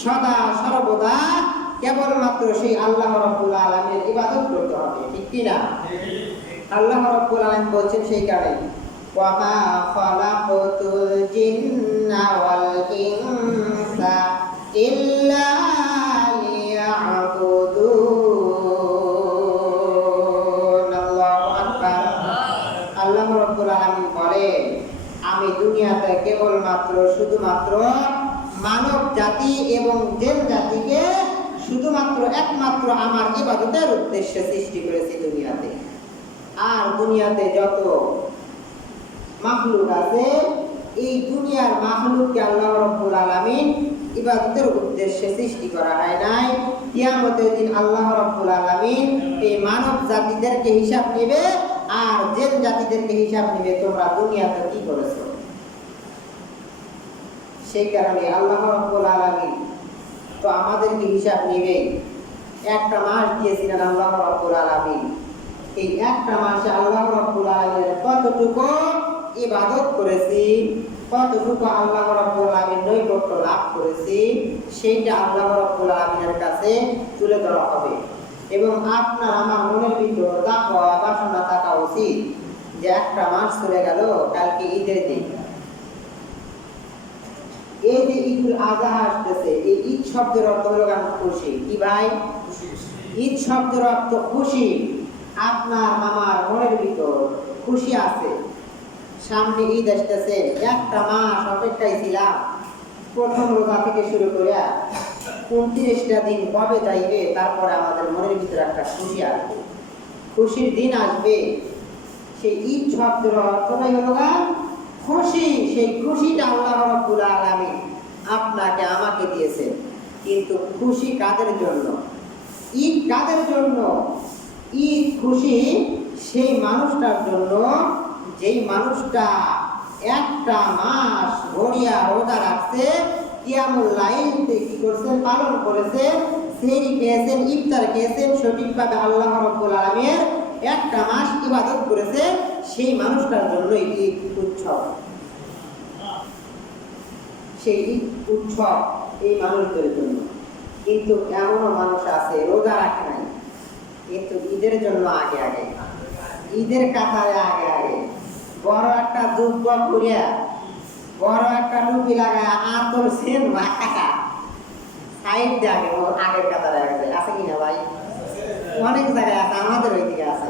সদা সর্বদা কেবলমাত্র সেই আল্লাহ রাব্বুল আলামিনের ইবাদত করতে হবে, ঠিক কি না? আল্লাহ রাব্বুল আলামিন বলছেন সেই কারণে ওয়া মা খালাকাতুল জিন্না ওয়াল ইনসা ইল্লা লিয়াবুদুন। আল্লাহু আকবার। আল্লাহ রাব্বুল আলামিন বলেন আমি দুনিয়াতে কেবলমাত্র শুধুমাত্র মানব জাতি এবং জিন জাতিকে শুধুমাত্র একমাত্র আমার ইবাদতের উদ্দেশ্যে সৃষ্টি করেছি দুনিয়াতে। আর দুনিয়াতে যত মাখলুক আছে এই দুনিয়ার মাখলুককে আল্লাহ রাব্বুল আলামিন ইবাদতের উদ্দেশ্যে সৃষ্টি করা হয় নাই। কিয়ামতের দিন আল্লাহ রাব্বুল আলামিন এই মানব জাতিদেরকে হিসাব নেবে আর জিন জাতিদেরকে হিসাব নেবে তোমরা দুনিয়াতে কি করেছো। সেই কারণে আল্লাহ রাব্বুল আলামিন তো আমাদেরকে হিসাব নেবে। একটা মাস দিয়েছিলেন আল্লাহ রাব্বুল আলামিন, এই একটা মাসে আল্লাহ রাব্বুল আলামিনের কতটুকু ইবাদত করেছি, কতটুকু আল্লাহ রাব্বুল আলামিনের নৈকট্য লাভ করেছি সেইটা আল্লাহ রাব্বুল আলামিনের কাছে তুলে ধরা হবে। এবং আপনার আমার মনের ভিতর তাকওয়া বাসনা থাকা উচিত যে একটা মাস চলে গেল, কালকে ঈদের দিন। এই যে ঈদুল আযহা আসতেছে, এই ঈদ শব্দের অর্থ হলো খুশি। কি ভাই? ঈদ শব্দের অর্থ খুশি। আপনার আমার মনের ভিতর খুশি আছে, সামনে ঈদ আসতেছে, একটা মাস অপেক্ষায় ছিলাম, প্রথম রোজা থেকে শুরু করে 29টা দিন কবে যাইবে, তারপরে আমাদের মনের ভিতরে একটা খুশি আসবে, খুশির দিন আসবে। সেই ঈদ শব্দের অর্থটাই হলো খুশি। সেই খুশিটা আল্লাহ রাব্বুল আলামিন আপনাকে আমাকে দিয়েছে। কিন্তু খুশি কাদের জন্য? ঈদ কাদের জন্য? ঈদ খুশি সেই মানুষটার জন্য যেই মানুষটা একটা মাস ভরিয়া রোজা রাখছে, কিয়ামুল লাইল কি করছেন? পালন করেছে, সেহরি খেয়েছেন, ইফতার খেয়েছেন, সঠিকভাবে আল্লাহ রাব্বুল আলামিনের একটা মাস ইবাদত করেছে, সেই মানুষটার জন্যই ঈদ উৎসব। সেই ঈদ উৎসব এই মানুষদের জন্য। কিন্তু এমনও মানুষ আছে রোজা রাখে নাই, কিন্তু ঈদের জন্য আগে আগে, ঈদের কাতারে আগে আগে বড় একটা যুব্ব করিয়া, বড় একটা টুপি লাগায়, আতর সেন মাখা সাইড দিয়ে আগে আগের কাতারে আগে আছে কিনা ভাই? অনেক জায়গায় আছে, আমাদের ওইদিকে আছে।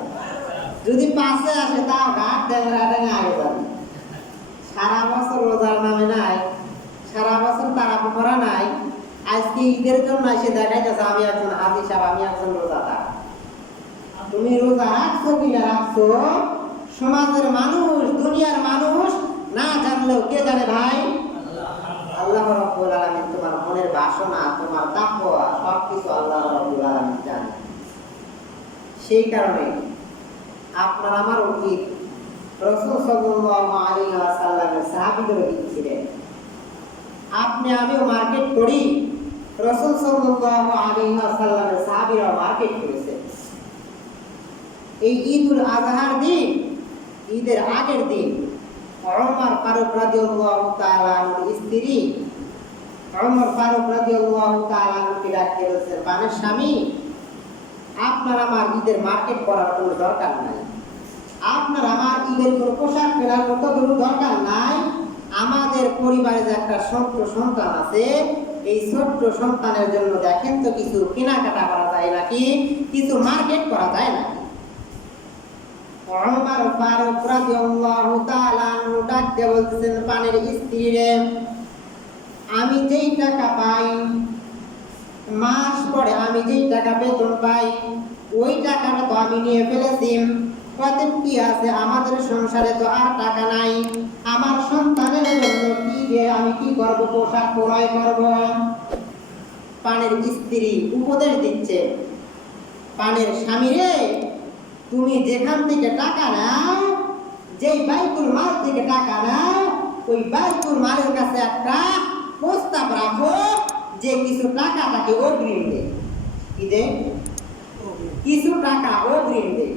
যদি পাশে আসে তাও ঘাট ডেঙ্গা ডেঙ্গা আগে যাবে। সারা বছর রোজার নামে নাই, সারা বছর তারা পড়া নাই, আজকে ঈদের জন্য এসে দেখাইতেছে আমি একজন হাজি সাহেব, আমি একজন রোজাদার। তুমি রোজা রাখছো কিনা রাখছো সমাজের মানুষ, দুনিয়ার মানুষ না জানলেও কে জানে ভাই? আল্লাহ রাব্বুল আলামিন তোমার মনের বাসনা, তোমার তাকওয়া সবকিছু আল্লাহ রাব্বুল আলামিন জানে। সেই কারণে আপনার আমার উচিত রাসূল সাল্লাল্লাহু আলাইহি ওয়াসাল্লামের সাহাবীদের উচিত ছিলেন। আপনি আমিও মার্কেট করি, রাসূল সাল্লাল্লাহু আলাইহি ওয়াসাল্লামের সাহাবীরা মার্কেট করেছে। এই ঈদুল আযহার দিন, ঈদের আগের দিন ওমর ফারুক রাদিয়াল্লাহু তাআলা আনহুর স্ত্রী ওমর ফারুক রাদিয়াল্লাহু তাআলা আনহুকে ডাকতে বলেছেন, পানের স্বামী, আপনার আমার ঈদের মার্কেট করার কোনো দরকার নাই, আপনার আমার ঈদের কোনো পোশাক কেনার মতো কোনো দরকার নাই। আমাদের পরিবারে যে একটা ছোট্ট সন্তান আছে, এই ছোট্ট সন্তানের জন্য দেখেন তো কিছু কেনাকাটা করা যায় নাকি, কিছু মার্কেট করা যায় নাকি। ওমর ফারুক রাদিয়াল্লাহু তাআলা আনহু ডাকতে বলতেছেন, পানের স্ত্রী রে, আমি যেই টাকা পাই মাস পরে, আমি যেই টাকা বেতন পাই ওই টাকাটা তো আমি নিয়ে ফেলেছি, কত কি আছে, আমাদের সংসারে তো আর টাকা নাই, আমার সন্তানের জন্য কি যে আমি কি করব, পোশাক ক্রয় করব। পানের স্ত্রী উপদেশ দিচ্ছে, পানের স্বামী রে, তুমি যেখান থেকে টাকা নাও, যেই বাইতুল মাল থেকে টাকা নাও, ওই বাইতুল মালের কাছে একটা প্রস্তাব রাখো যে কিছু টাকা তাকে অগ্রিম দে। কি দে? কিছু টাকা অগ্রিম দে।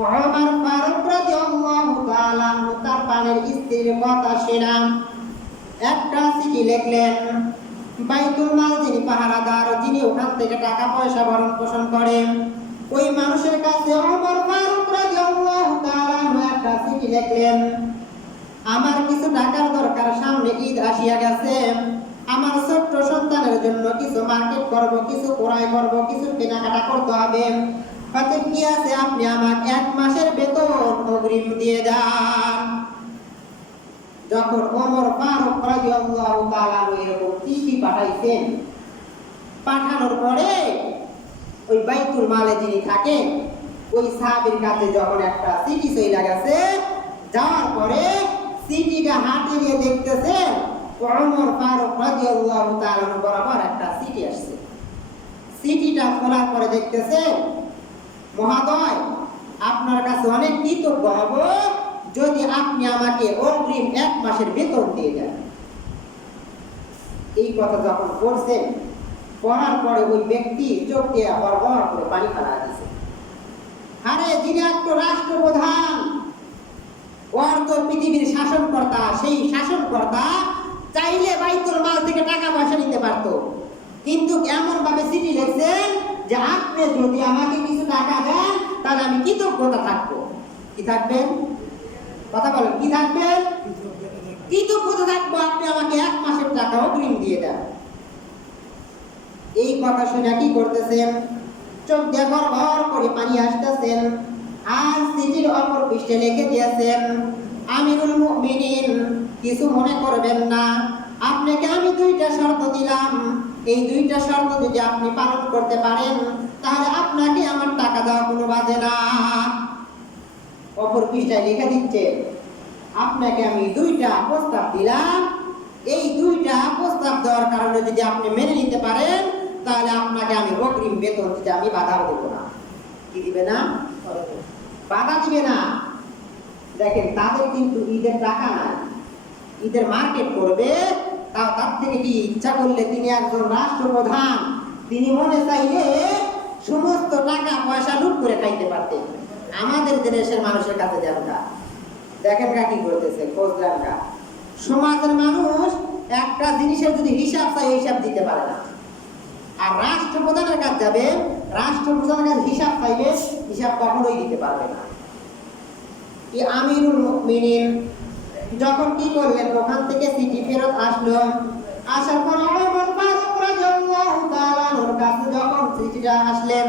ওমর ফারুক রাদিয়াল্লাহু তাআলা আনহু তার পানের স্ত্রীর কথা শুনে একটা চিঠি লিখলেন, বাইতুল পাহারাদার, যিনি ওখান থেকে টাকা পয়সা ভরণ পোষণ করেন, ওই মানুষের কাছে ওমর ফারুক রাদিয়াল্লাহু তাআলা একটা চিঠি লিখলেন, আমার কিছু টাকার দরকার, সামনে ঈদ আসিয়া গেছে, আমার ছোট্ট সন্তানের জন্য কিছু মার্কেট করব, কিছু ক্রয় করব, কিছু কেনাকাটা করতে হবে, তাতে কি আছে আপনি আমাকে 1 মাসের বেতন অগ্রিম দিয়ে দেন। যখন ওমর ফারুক রাদিয়াল্লাহু তাআলা এরকম চিঠি পাঠাইছেন, পাঠানোর পরে ওই বাইতুল মালে যিনি থাকেন ওই সাহাবীর কাছে যখন একটা চিঠি চলে গেছে, যাওয়ার পরে চিঠিটা হাতে নিয়ে দেখতেছেন ওমর ফারুক রাদিয়াল্লাহু তাআলা বরাবর একটা চিঠি আসছে। চিঠিটা খোলার পরে দেখতেছেন, মহোদয় আপনার কাছে অনেক কৃতজ্ঞ হব যদি আপনি আমাকে অগ্রিম 1 মাসের বেতন দিয়ে দেন। এই কথা যখন পড়ছেন, পড়ার পরে ওই ব্যক্তি চোখ দিয়ে বড় করে পানি ফেলা দিয়েছে। আরে যিনি একটা রাষ্ট্রপ্রধান, ওর তো পৃথিবীর শাসনকর্তা, সেই শাসনকর্তা চাইলে বাইতুল মাল থেকে টাকা পয়সা নিতে পারত, কিন্তু এমন ভাবে চিঠি লিখছেন যে আপনি যদি আমাকে কিছু টাকা দেন তাহলে আমি কৃতজ্ঞতা থাকবো। কি থাকবেন? কথা বলেন, কি থাকবেন? কৃতজ্ঞতা থাকবো, আপনি আমাকে 1 মাসের টাকা অগ্রিম দিয়ে দেন। এই কথা শুনে কি করতেছেন? চোখ দিয়ে ঘর করে পানি আসতেছেন। আর চিঠির অপর পৃষ্ঠে লিখে দিয়েছেন, আমিরুল মুমিনিন, কিছু মনে করবেন না, আপনাকে আমি 2টা শর্ত দিলাম, এই 2টা শর্ত যদি আপনি পালন করতে পারেন তাহলে আপনাকে আমার টাকা দেওয়া কোনো বাজে না। অপর পৃষ্ঠায় লিখে দিচ্ছে, আপনাকে আমি 2টা প্রস্তাব দিলাম, এই 2টা প্রস্তাব দেওয়ার কারণে যদি আপনি মেনে নিতে পারেন তাহলে আপনাকে আমি অগ্রিম বেতন দিতে আমি বাধাও দেব না। কি দিবে না? বাধা দিবে না। দেখেন, তাদের কিন্তু ঈদের টাকা নাই, ঈদের মার্কেট করবে, তার থেকে কি ইচ্ছা করলে তিনি একজন রাষ্ট্রপ্রধান, তিনি মনে চাইলে সমস্ত টাকা পয়সা লুট করে খাইতে পারতেন। আমাদের দেশের মানুষের কাছে যেমনটা দেখেন কি করতেছে, খোঁজলেন কা সমাজের মানুষ একটা জিনিসের যদি হিসাব চাই হিসাব দিতে পারে না। আর রাষ্ট্রপ্রধানের কাছে যাবে, রাষ্ট্রপ্রধানের কাছে হিসাব চাইবে, হিসাব কখনোই দিতে পারবে না। এই আমিরুল মুমিনিন যখন কি করলেন, ওখান থেকে চিঠি ফেরত আসলো, আসার পর ওমর ফারুক রাদিয়াল্লাহু তাআলার কাছে যখন চিঠিটা আসলেন,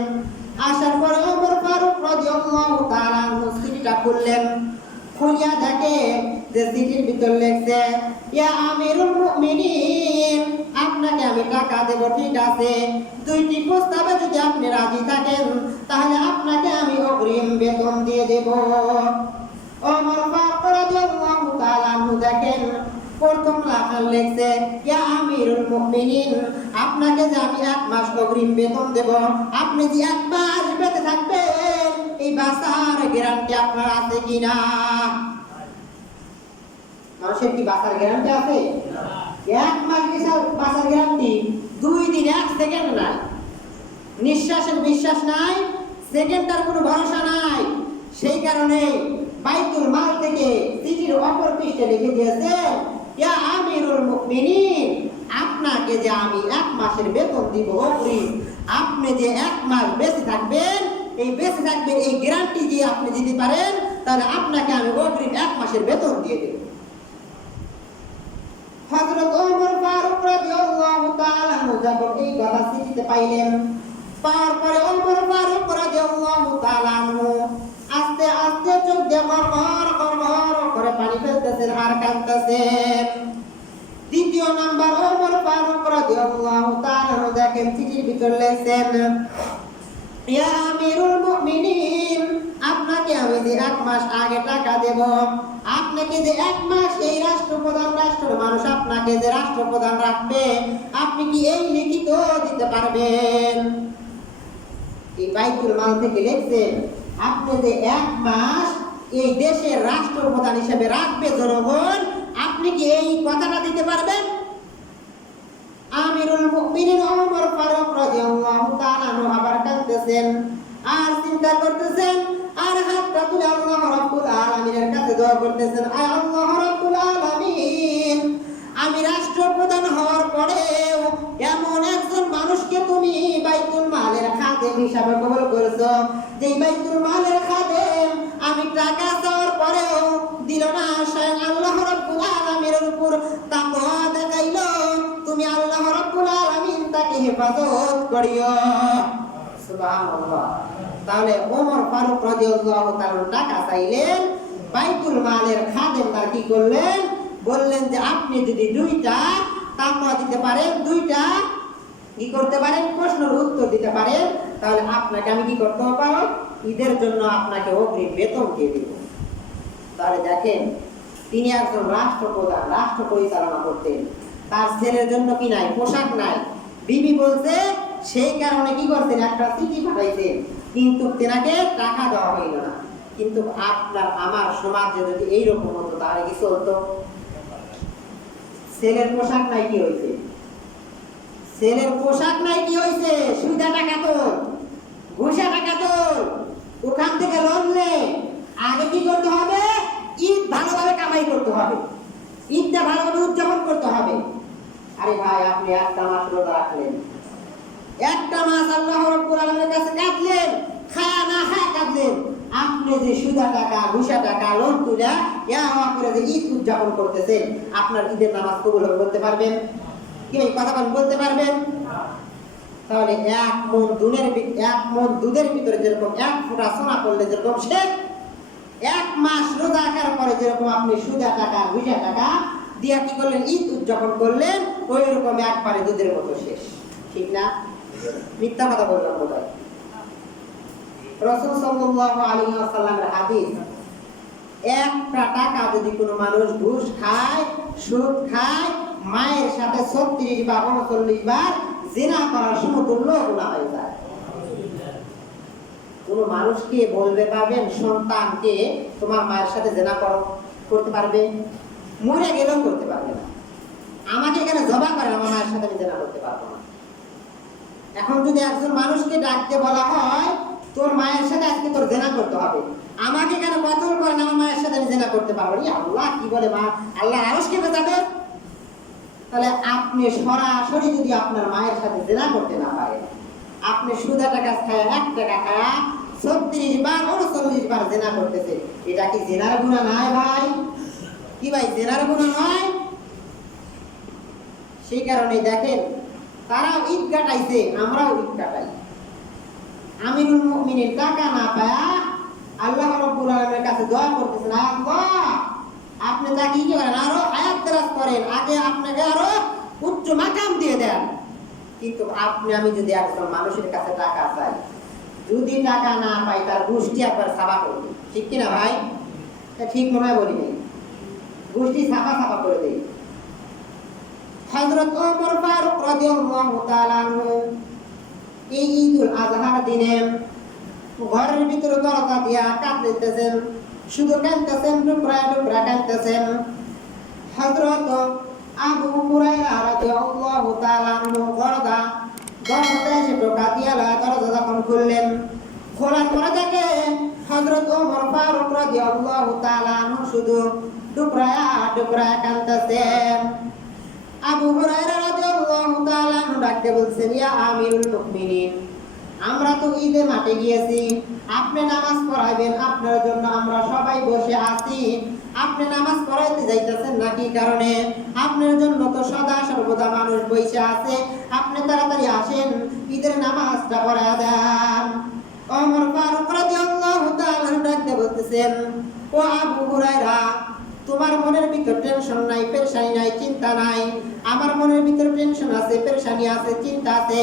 আসার পর ওমর ফারুক রাদিয়াল্লাহু তাআলা চিঠিটা খুললেন, খুলিয়া দেখে যে চিঠির ভিতর লেখছে, ইয়া আমিরুল মুমিনিন, আপনাকে আমি টাকা দেব, ঠিক আছে, 2টি প্রস্তাবে যদি আপনি রাজি থাকেন তাহলে আপনাকে আমি অগ্রিম বেতন দিয়ে দেব। ওমর ফারুক রাদিয়াল্লাহু তাআলা দেখেন, প্রথম লেখা লেখছে, ইয়া আমিরুল মুমিনিন, আপনাকে যে আমি 1 মাস অগ্রিম বেতন দেব, আপনি যে 1 মাস বেঁচে থাকবেন এই বাঁচার গ্যারান্টি আপনার আছে কিনা? মানুষের কি বাঁচার গ্যারান্টি আছে? 1 মাস বাঁচার গ্যারান্টি, 2 দিন 1 সেকেন্ড নাই, নিঃশ্বাসের বিশ্বাস নাই, সেকেন্ডটার কোনো ভরসা নাই। সেই কারণে বাইতুল মাল থেকে চিঠির অপর পৃষ্ঠে লিখে দিয়েছে, ইয়া আমিরুল মুমিনিন, আপনাকে যে আমি 1 মাসের বেতন দিব অগ্রিম, আপনি যে 1 মাস বেঁচে থাকবেন, এই বেঁচে থাকবেন এই গ্যারান্টি দিয়ে আপনি দিতে পারেন তাহলে আপনাকে আমি অগ্রিম 1 মাসের বেতন দিয়ে দেব। হযরত ওমর ফারুক রাদিয়াল্লাহু তাআলা যখন এই কথা চিঠিতে পাইলেন, পাওয়ার পরে ওমর ফারুক রাদিয়াল্লাহু তাআলা আস্তে আস্তে চোখ দিয়ে গড়গড় করে পানি ফেলতেছেন আর কাঁদতেছেন। দ্বিতীয় নাম্বার, ওমর ফারুক রাদিয়াল্লাহু তাআলা দেখেন চিঠির ভিতর লেখছেন, ইয়া আমিরুল মুমিনিন, আপনাকে আমি যে 1 মাস আগে টাকা দেব, আপনাকে যে 1 মাস এই রাষ্ট্রপ্রধান, রাষ্ট্রের মানুষ আপনাকে যে রাষ্ট্রপ্রধান রাখবে, আপনি কি এই লিখিত দিতে পারবেন? এই বাইতুল মাল থেকে লিখছেন, আপনি যে 1 মাস এই দেশের রাষ্ট্রপ্রধান হিসেবে রাখবে জনগণ, আপনি কি এই কথাটা দিতে পারবেন? আমিরুল মুমিনিন ওমর ফারুক রাদিয়াল্লাহু তাআলা আবার কাঁদতেছেন আর চিন্তা করতেছেন আর হাতটা তুলে আল্লাহ রাব্বুল আলামিনের কাছে দোয়া করতেছেন, আয় আল্লাহ রাব্বুল আলামিন, আমি রাষ্ট্রপ্রধান হওয়ার পরেও এমন একজন মানুষ খাদেম হিসাবে কবুল করেছো। যেই বাইতুল মালের খাদেম আমি টাকা চাওয়ার পরেও দিল না, স্বয়ং আল্লাহ রাব্বুল আলামিনের উপর তাকওয়া দেখাইলো, তুমি আল্লাহ রাব্বুল আলামিন তাকে হেফাজত করিও। সুবহানাল্লাহ। তাহলে ওমর ফারুক রাদিয়াল্লাহু তাআলা টাকা চাইলেন, বাইতুল মালের খাদেম তার কি করলেন, বললেন যে আপনি যদি দুইটা তাকওয়া দিতে পারেন, দুইটা কি করতে পারেন, প্রশ্নের উত্তর দিতে পারেন, তাহলে আপনাকে আমি কি করতে পারবো, ঈদের জন্য আপনাকে অগ্রিম বেতন দিয়ে দেব। তাহলে দেখেন, তিনি একজন রাষ্ট্রপ্রধান, রাষ্ট্র পরিচালনা করতেন, তার ছেলের জন্য কি নাই, পোশাক নাই। বিবি বলছে, সেই কারণে কি করতেন, একটা চিঠি পাঠাইতেন, কিন্তু তেনাকে টাকা দেওয়া হইল না। কিন্তু আপনার আমার সমাজে যদি এইরকম হতো তাহলে কি চলতো? ছেলের পোশাক নাই কি হয়েছে, ছেলের পোশাক নাই কি হয়েছে, সুদা টাকা তো, ঘুষা টাকা তো, ওখান থেকে লোন নে। আগে কি করতে হবে, ঈদ ভালোভাবে কামাই করতে হবে, ঈদটা ভালোভাবে উদযাপন করতে হবে। আরে ভাই, আপনি একটা মাস রোজা রাখলেন, একটা মাস আল্লাহ রাব্বুল আলামিনের কাছে কাঁদলেন, খায়া না খায়া কাঁদলেন, আপনি যে সুদা টাকা, ঘুষা টাকা, লোন তুলা করে যে ঈদ উদযাপন করতেছেন, আপনার ঈদের নামাজ কবুল করতে পারবেন কি? এই কথা বলতে পারবেন? তাহলে এক মন দুধের ভিতরে যেরকম এক ফোঁটা সোনা করলে যেরকম শেষ, এক মাস রোজা রাখার পরে যেরকম আপনি সুদা টাকা, ঘুষা টাকা দিয়া কি করলেন, ঈদ উদযাপন করলেন, ওই রকম একবারে দুধের মতো শেষ। ঠিক না? মিথ্যা কথা বললাম বোধহয়? রাসূল সাল্লাল্লাহু আলাইহি ওয়াসাল্লামের হাদিস, একটা টাকা যদি কোনো মানুষ ঘুষ খায়, সুদ খায়, মায়ের সাথে 36 বা 39 বার জিনা করার সমতুল্য গুনাহ হয়ে যায়। কোন মানুষকে বলতে পারবেন, সন্তানকে তোমার মায়ের সাথে জিনা করতে পারবে? মরে গেলেও করতে পারবে না। আমাকে এখানে জবা করে, আমার মায়ের সাথে আমি জিনা করতে পারবো না। এখন যদি একজন মানুষকে ডাকতে বলা হয়, তোর মায়ের সাথে আজকে তোর জিনা করতে হবে, আমাকে কেন কতল করেন, আমার মায়ের সাথে আমি জিনা করতে পারবো না। আল্লাহ কি বলে, মা আল্লাহ আরশ কে বাঁচাবে? তাহলে আপনি সরাসরি যদি আপনার মায়ের সাথে জিনা করতে না পারেন, আপনি সুদা টাকা খায়, 1 টাকা খায় 36 বার 39 বার জিনা করতেছে, এটা কি জিনার গুনাহ নয় ভাই? কি ভাই, জিনার গুনাহ নয়? সেই কারণে দেখেন, তারাও ঈদ কাটাইছে, আমরাও ঈদ কাটাই। আমিরুল মুমিনিন টাকা না পায়া আল্লাহ রাব্বুল আলামিনের কাছে দোয়া করতেছেন, আল্লাহ আপনি তাকে কি করেন, আরো আয়াত তেলাওয়াত করেন, আগে আপনাকে আরো উচ্চ মাকাম দিয়ে দেন। কিন্তু আমি যদি একজন মানুষের কাছে টাকা চাই, যদি টাকা না পাই, তার গোষ্ঠী একবার ছাপা করবে। ঠিক কিনা ভাই? ঠিক মনে হয় বলি, গোষ্ঠী ছাপা করে দেয়। হযরত ওমর ফারুক রাদিয়াল্লাহু তাআলা আনহু এই ঈদুল আযহার দিনে ঘরের ভিতরে দরজা দিয়া কাঁদতেছেন, শুধু কাঁদতেছেন, টুকরা টুকরা কাঁদতেছেন। হযরত আবু হুরায়রা রাদিয়াল্লাহু তাআলা আনহু দরজাতে এসে টোকা দিয়া দরজা যখন খুললেন, খোলার পরে দেখে হযরত ওমর ফারুক রাদিয়াল্লাহু তাআলা আনহু শুধু টুকরা টুকরা কাঁদতেছেন। আবু হুরায়রা রাদিয়াল্লাহু তাআলা আনহু ডাকতে বলছেন, ইয়া আমিরুল মুমিনিন, আমরা তো ঈদে মাঠে গিয়েছি, আপনি নামাজ পড়াইবেন, আপনার জন্য আমরা সবাই বসে আছি, আপনি নামাজ পড়াইতে যাইতেছেন না কি কারণে? আপনার জন্য তো সদা সর্বদা মানুষ বসে আছে, আপনি তাড়াতাড়ি আসেন, ঈদের নামাজটা পড়ায় দেন। ওমর ফারুক রাদিয়াল্লাহু তাআলা ডাকতে বলতেছেন, ও আবু হুরায়রা, তোমার মনের ভিতর টেনশন নাই, পেরেশানি নাই, চিন্তা নাই, আমার মনের ভিতর টেনশন আছে, পেরেশানি আছে, চিন্তা আছে।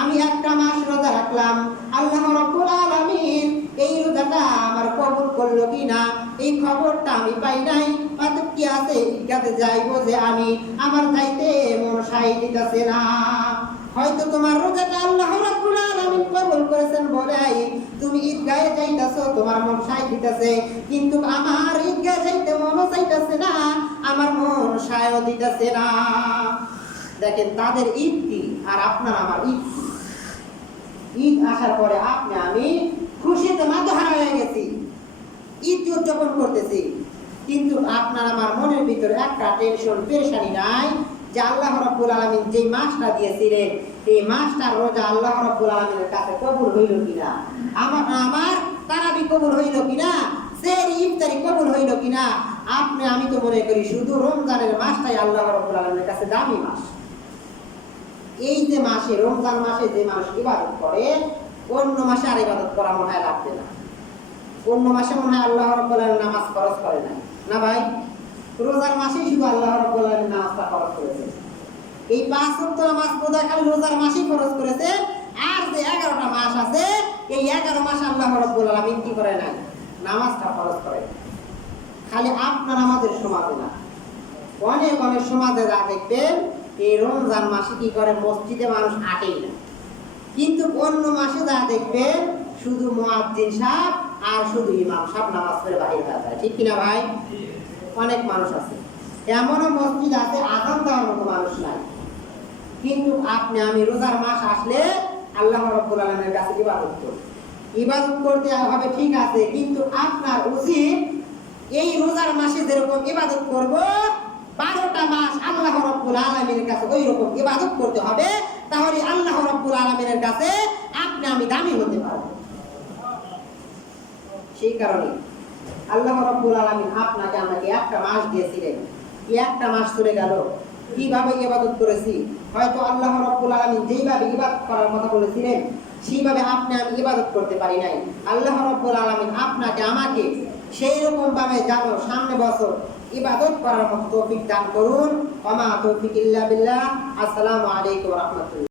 আমি একটা মাস রোজা রাখলাম, আল্লাহ রাব্বুল আলামিন এই রোজাটা আমার কবুল করলো কিনা এই খবরটা আমি পাই নাই। অতএব কি আছে, ঈদগাতে যাইবো যে আমি, আমার যাইতে মন সাই দিতেছে না। হয়তো তোমার রোজাটা আল্লাহ রাব্বুল আলামিন কবুল করেছেন বলেই তুমি ঈদগাহে যাইতাছো, তোমার মন সাই দিতেছে, কিন্তু আমার ঈদগাহে যাইতে মনও চাইতেছে না, আমার মন সায়ও দিতেছে না। দেখেন, তাদের ঈদ কি আর আপনার আমার ঈদ কি? ঈদ আসার পরে আমি খুশিতে মাতোহারা হয়ে গেছি, ঈদ উদযাপন করতেছি, কিন্তু আপনার আমার মনের ভিতরে একটা টেনশন পেরেশানি নাই, যে আল্লাহ রাব্বুল আলামিন যে মাসটা দিয়েছিলেন এই মাসটা রোজা আল্লাহ রাব্বুল আলামিনের কাছে কবুল হইল কিনা, আমার তারাবি কবুল হইল কিনা, সেহরি ইফতারি কবুল হইল কিনা। আমি তো মনে করি শুধু রমজানের মাসটাই আল্লাহ রাব্বুল আলামিনের কাছে দামি মাস। এই যে মাসে রমজান মাসে যে মানুষ ইবাদত করে অন্য মাসে আর ইবাদত করা মনে হয় লাগবে না। অন্য মাসে মনে হয় আল্লাহ রাব্বুল আলামিন নামাজ ফরজ করে না, না ভাই? রোজার মাসেই শুধু আল্লাহ রাব্বুল আলামিন নামাজটা ফরজ করেছেন। এই 5 ওয়াক্ত নামাজ বোধহয় খালি রোজার মাসেই ফরজ করেছেন, আর যে 11টা মাস আছে এই 11 মাসে আল্লাহ রাব্বুল আলামিন কি করে নাই? নামাজটা ফরজ করে। খালি আপনার আমাদের সমাজে না, অনেক অনেক সমাজে যা দেখবেন এই রমজান মাসে কি করে মসজিদে মানুষ আটেই না, কিন্তু অন্য মাসে যা দেখবেন শুধু মুয়াজ্জিন সাহেব আর শুধু ইমাম সাহেব নামাজ পড়ে বাহির হয়ে যায়, ঠিক কিনা ভাই? অনেক মানুষ আছে, এমনও মসজিদ আছে আযান দেওয়ার মতো মানুষ নাই, কিন্তু আমি রোজার মাস আসলে আল্লাহ রাব্বুল আলামিনের কাছে ইবাদত করতে হবে, ঠিক আছে, কিন্তু আপনার উচিত এই রোজার মাসে যেরকম ইবাদত করব 12টা মাস আল্লাহ রাব্বুল আলামিনের কাছে ওই রকম ইবাদত করতে হবে, তাহলে আল্লাহ রাব্বুল আলামিনের কাছে আমি দামি হতে পারব। সেই কারণে আল্লাহ রাব্বুল আলামিন আপনাকে আমাকে একটা মাস দিয়েছিলেন, একটা মাস চলে গেল, কিভাবে ইবাদত করেছি? হয়তো আল্লাহ রাব্বুল আলামিন যেইভাবে ইবাদত করার কথা বলেছিলেন সেইভাবে আমি ইবাদত করতে পারি নাই। আল্লাহ রাব্বুল আলামিন আপনাকে আমাকে সেই রকম ভাবে জানো সামনে বছর ইবাদত করার মতো তৌফিক দান করুন। ওয়া মা তৌফিক ইল্লা বিল্লাহ। আসসালামু আলাইকুম ওয়া রাহমাতুল্লাহ।